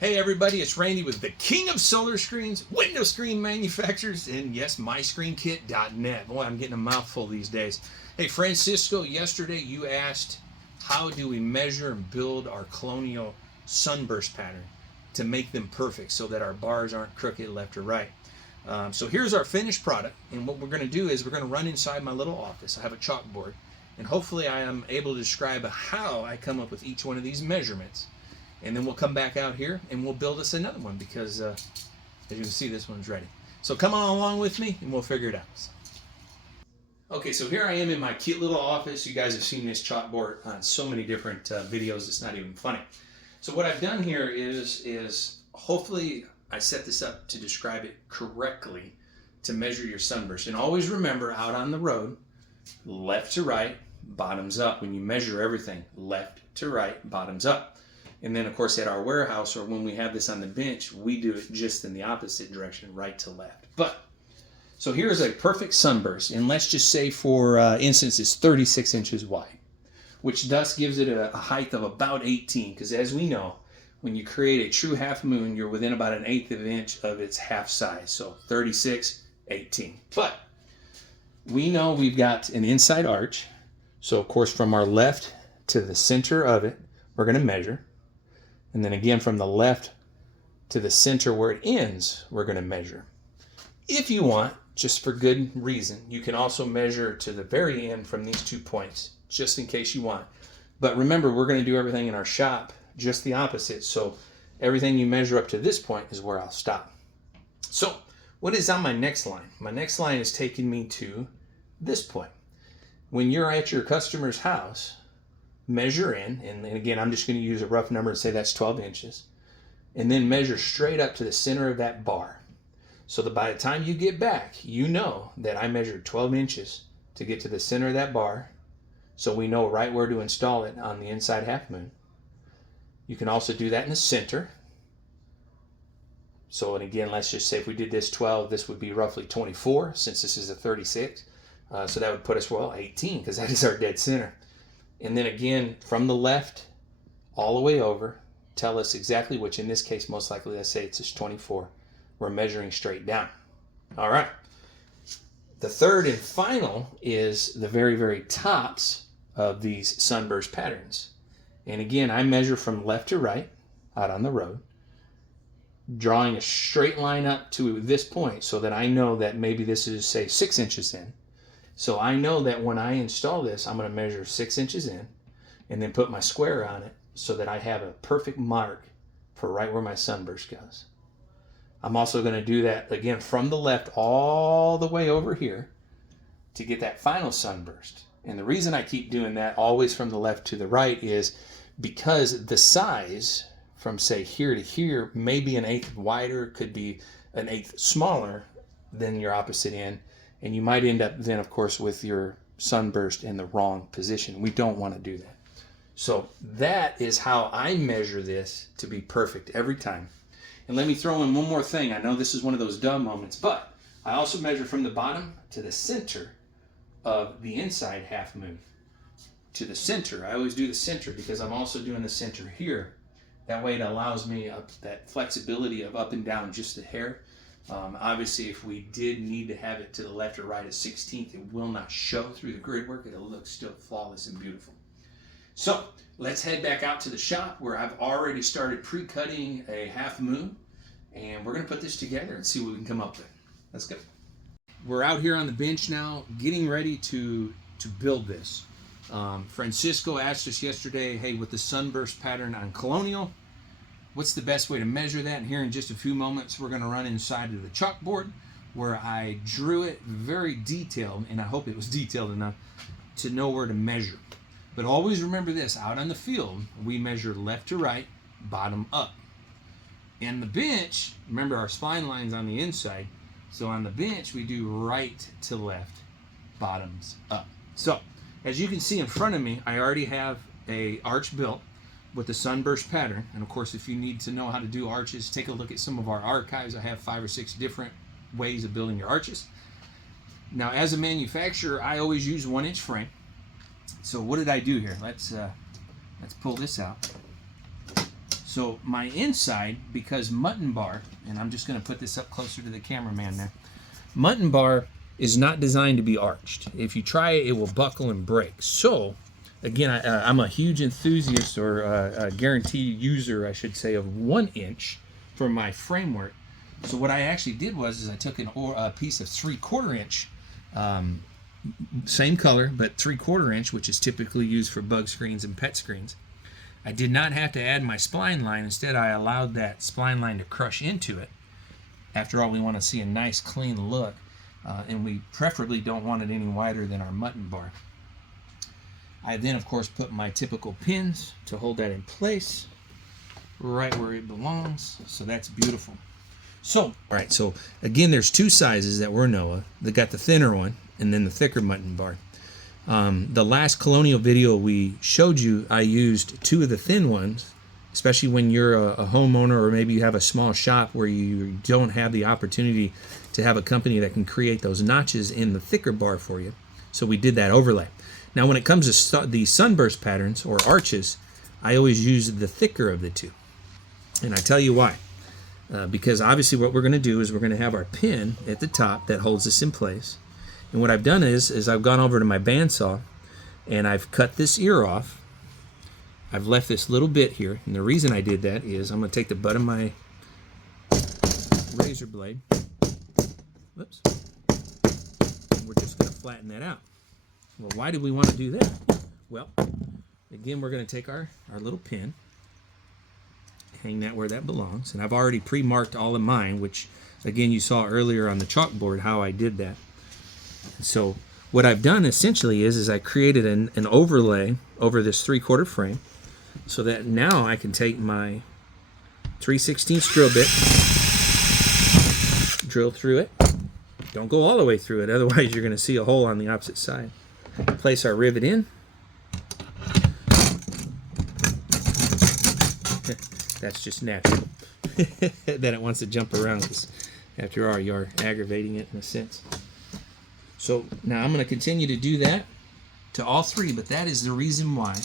Hey everybody, it's Randy with the king of solar screens, window screen manufacturers, and yes, myscreenkit.net. Boy, I'm getting a mouthful these days. Hey Francisco, yesterday you asked how do we measure and build our Colonial Sunburst pattern to make them perfect so that our bars aren't crooked left or right. So here's our finished product, and what we're going to do is we're going to run inside my little office. I have a chalkboard, and hopefully I am able to describe how I come up with each one of these measurements. And then we'll come back out here and we'll build us another one because, as you can see, this one's ready. So come on along with me and we'll figure it out. Okay, so here I am in my cute little office. You guys have seen this chalkboard on so many different videos, it's not even funny. So what I've done here is hopefully I set this up to describe it correctly to measure your sunburst. And always remember, out on the road, left to right, bottoms up. When you measure everything, left to right, bottoms up. And then, of course, at our warehouse or when we have this on the bench, we do it just in the opposite direction, right to left. But, so here's a perfect sunburst. And let's just say, for instance, it's 36 inches wide, which thus gives it a height of about 18. Because as we know, when you create a true half moon, you're within about 1/8 of an inch of its half size. So 36, 18. But we know we've got an inside arch. So, of course, from our left to the center of it, we're going to measure. And then again, from the left to the center where it ends, we're going to measure. If you want, just for good reason, you can also measure to the very end from these 2 points, just in case you want. But remember, we're going to do everything in our shop just the opposite. So everything you measure up to this point is where I'll stop. So what is on my next line? My next line is taking me to this point. When you're at your customer's house, measure in, and again, I'm just going to use a rough number and say that's 12 inches, and then measure straight up to the center of that bar, so that by the time you get back, you know that I measured 12 inches to get to the center of that bar, so we know right where to install it on the inside half moon. You can also do that in the center. So, and again, let's just say if we did this 12, this would be roughly 24, since this is a 36. So that would put us, well, 18, because that is our dead center. And then again, from the left all the way over, tell us exactly which, in this case, most likely, let's say it's 24. We're measuring straight down. All right. The third and final is the very, very tops of these sunburst patterns. And again, I measure from left to right out on the road, drawing a straight line up to this point so that I know that maybe this is, say, 6 inches in. So I know that when I install this, I'm going to measure 6 inches in and then put my square on it so that I have a perfect mark for right where my sunburst goes. I'm also going to do that again from the left all the way over here to get that final sunburst. And the reason I keep doing that always from the left to the right is because the size from, say, here to here may be 1/8 wider, could be 1/8 smaller than your opposite end. And you might end up then, of course, with your sunburst in the wrong position. We don't want to do that. So that is how I measure this to be perfect every time. And let me throw in one more thing. I know this is one of those dumb moments, but I also measure from the bottom to the center of the inside half moon. To the center. I always do the center because I'm also doing the center here. That way it allows me that flexibility of up and down just a hair. Obviously, if we did need to have it to the left or right of 16th, it will not show through the grid work. It'll look still flawless and beautiful. So let's head back out to the shop where I've already started pre-cutting a half moon, and we're going to put this together and see what we can come up with. Let's go. We're out here on the bench now, getting ready to build this. Francisco asked us yesterday, hey, with the sunburst pattern on Colonial, what's the best way to measure that? And here in just a few moments, we're going to run inside of the chalkboard where I drew it very detailed, and I hope it was detailed enough to know where to measure. But always remember this, out on the field, we measure left to right, bottom up. And the bench, remember our spline line's on the inside, so on the bench, we do right to left, bottoms up. So, as you can see in front of me, I already have a arch built with the sunburst pattern. And of course, if you need to know how to do arches, take a look at some of our archives. I have 5 or 6 different ways of building your arches. Now, as a manufacturer, I always use 1-inch frame. So what did I do here? Let's pull this out. So my inside, because mutton bar, and I'm just going to put this up closer to the cameraman now, mutton bar is not designed to be arched. If you try it, it will buckle and break. So again, I'm a huge enthusiast, or a guaranteed user, I should say, of 1 inch for my framework. So what I actually did was I took a piece of 3/4 inch, same color, but 3/4 inch, which is typically used for bug screens and pet screens. I did not have to add my spline line. Instead, I allowed that spline line to crush into it. After all, we want to see a nice clean look, and we preferably don't want it any wider than our mutton bar. I then, of course, put my typical pins to hold that in place, right where it belongs. So that's beautiful. So, all right, so again, there's 2 sizes that were Noah. They got the thinner one and then the thicker mutton bar. The last Colonial video we showed you, I used 2 of the thin ones, especially when you're a homeowner, or maybe you have a small shop where you don't have the opportunity to have a company that can create those notches in the thicker bar for you. So we did that overlay. Now when it comes to the Sunburst patterns or arches, I always use the thicker of the 2. And I tell you why. Because obviously what we're going to do is we're going to have our pin at the top that holds this in place. And what I've done is I've gone over to my bandsaw and I've cut this ear off. I've left this little bit here, and the reason I did that is I'm going to take the butt of my razor blade, whoops, and we're just going to flatten that out. Well, why did we want to do that? Well, again, we're going to take our little pin, hang that where that belongs, and I've already pre-marked all of mine, which again you saw earlier on the chalkboard how I did that. So what I've done essentially is I created an overlay over this 3/4 frame, so that now I can take my 3/16 drill bit, drill through it. Don't go all the way through it, otherwise you're going to see a hole on the opposite side. Place our rivet in. That's just natural that it wants to jump around, because after all, you're aggravating it in a sense. So now I'm going to continue to do that to all 3, but that is the reason why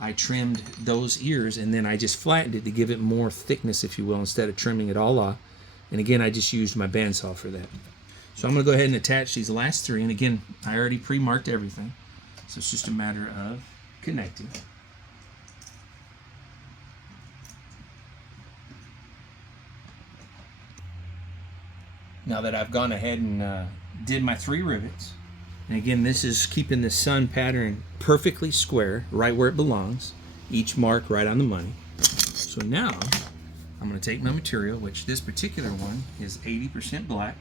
I trimmed those ears, and then I just flattened it to give it more thickness, if you will, instead of trimming it all off. And again, I just used my bandsaw for that. So I'm going to go ahead and attach these last 3, and again, I already pre-marked everything, so it's just a matter of connecting. Now that I've gone ahead and did my 3 rivets, and again, this is keeping the sun pattern perfectly square, right where it belongs, each mark right on the money. So now I'm going to take my material, which this particular one is 80% black,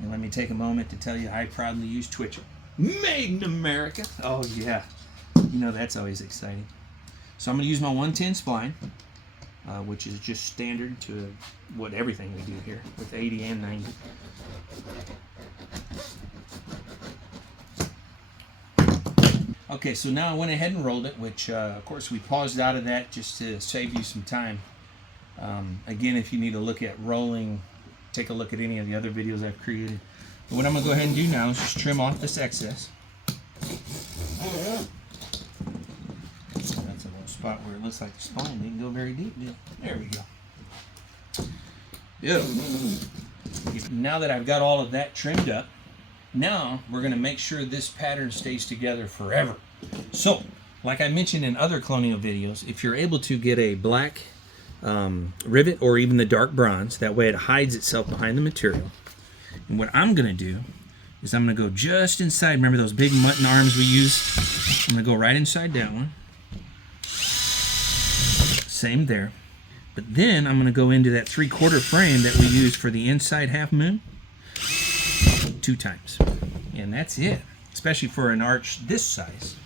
and let me take a moment to tell you I proudly use Twitcher. Made in America! Oh yeah, you know that's always exciting. So I'm going to use my 110 spline, which is just standard to what everything we do here with 80 and 90. Okay, so now I went ahead and rolled it, which of course we paused out of that just to save you some time. Again, if you need to look at rolling, take a look at any of the other videos I've created. But what I'm going to go ahead and do now is just trim off this excess. That's a little spot where it looks like the spine didn't go very deep. There we go. Beautiful. Now that I've got all of that trimmed up, now we're going to make sure this pattern stays together forever. So, like I mentioned in other Colonial videos, if you're able to get a black rivet or even the dark bronze, that way it hides itself behind the material. And what I'm going to do is I'm going to go just inside. Remember those big mutton arms we use? I'm going to go right inside that one. Same there. But then I'm going to go into that 3/4 frame that we used for the inside half moon 2 times. And that's it, especially for an arch this size.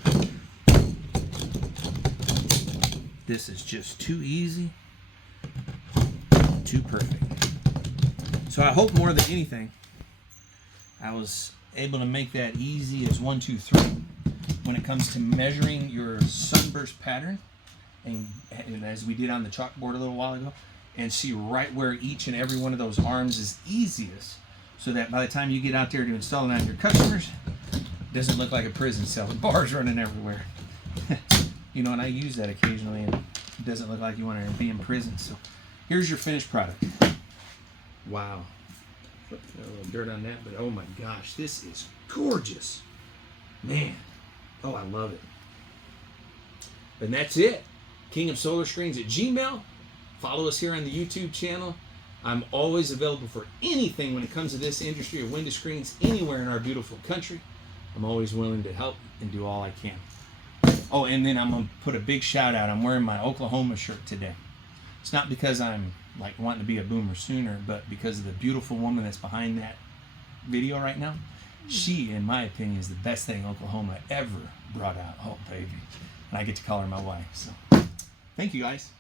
This is just too easy, too perfect. So I hope more than anything, I was able to make that easy as 1, 2, 3 when it comes to measuring your sunburst pattern, and as we did on the chalkboard a little while ago, and see right where each and every one of those arms is easiest, so that by the time you get out there to install it on your customers, it doesn't look like a prison cell with bars running everywhere. You know, and I use that occasionally in It doesn't look like you want to be in prison. So here's your finished product. Wow. A little dirt on that, but oh my gosh, this is gorgeous. Man. Oh, I love it. And that's it. King of Solar Screens at Gmail. Follow us here on the YouTube channel. I'm always available for anything when it comes to this industry of window screens anywhere in our beautiful country. I'm always willing to help and do all I can. Oh, and then I'm going to put a big shout out. I'm wearing my Oklahoma shirt today. It's not because I'm like wanting to be a boomer sooner, but because of the beautiful woman that's behind that video right now. She, in my opinion, is the best thing Oklahoma ever brought out. Oh, baby. And I get to call her my wife. So, thank you guys.